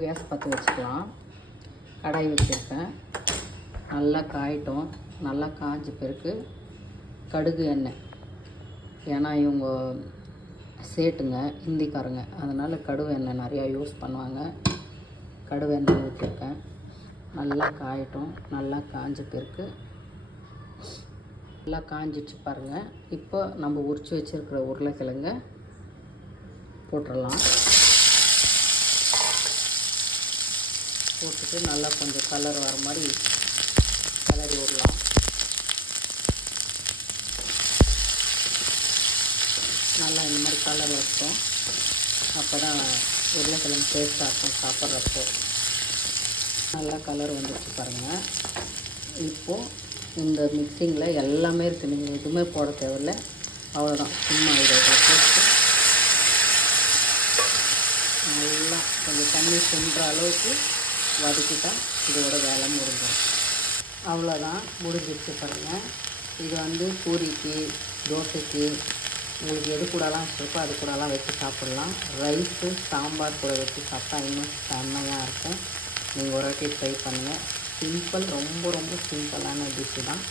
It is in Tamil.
கேஸ் பற்ற வச்சுக்கலாம். கடாய் வச்சுருக்கேன். நல்லா காயட்டும். நல்லா காய்ஞ்ச பிறகு கடுகு எண்ணெய், ஏன்னா இவங்க சேட்டுங்க ஹிந்திக்காரங்க, அதனால் கடுகு எண்ணெய் நிறையா யூஸ் பண்ணுவாங்க. கடுகு எண்ணெய் ஊற்றிருக்கேன். நல்லா காயட்டும். நல்லா காய்ஞ்ச பிறகு நல்லா காஞ்சிச்சு பாருங்கள். இப்போ நம்ம உரித்து வச்சுருக்கிற உருளைக்கிழங்க போட்டுடலாம். போட்டுட்டு நல்லா கொஞ்சம் கலர் வர மாதிரி கிளறி விடலாம். நல்லா இந்த மாதிரி கலர் வச்சோம். அப்போ தான் உருளைக்கிழங்கு டேஸ்ட்டாக இருக்கும் சாப்பிட்றப்போ. நல்லா கலர் வந்துடுச்சு பாருங்கள். இப்போது இந்த மிக்சிங்கில் எல்லாமே இருக்குது. நீங்கள் எதுவுமே போட தேவையில்லை. அவ்வளோதான். சும்மா இதை போட்டு நல்லா கொஞ்சம் தண்ணி சுண்டுற அளவுக்கு வதக்கிட்டால் இதோட வேலை முடிஞ்சிடும். அவ்வளோதான், முடிஞ்சிடுச்சு பாருங்கள். இது பூரிக்கு, தோசைக்கு, உங்களுக்கு எது கூடலாம் வச்சுருக்கோ அது கூடலாம் வச்சு சாப்பிட்லாம். ரைஸு, சாம்பார் கூட வச்சு சாப்பிட்டா இன்னும் செம்மையாக இருக்கும். நீங்கள் ஒரு வாட்டி ட்ரை பண்ணுங்கள். சிம்பிள், ரொம்ப ரொம்ப சிம்பிளான டிஷ்ஷு தான்.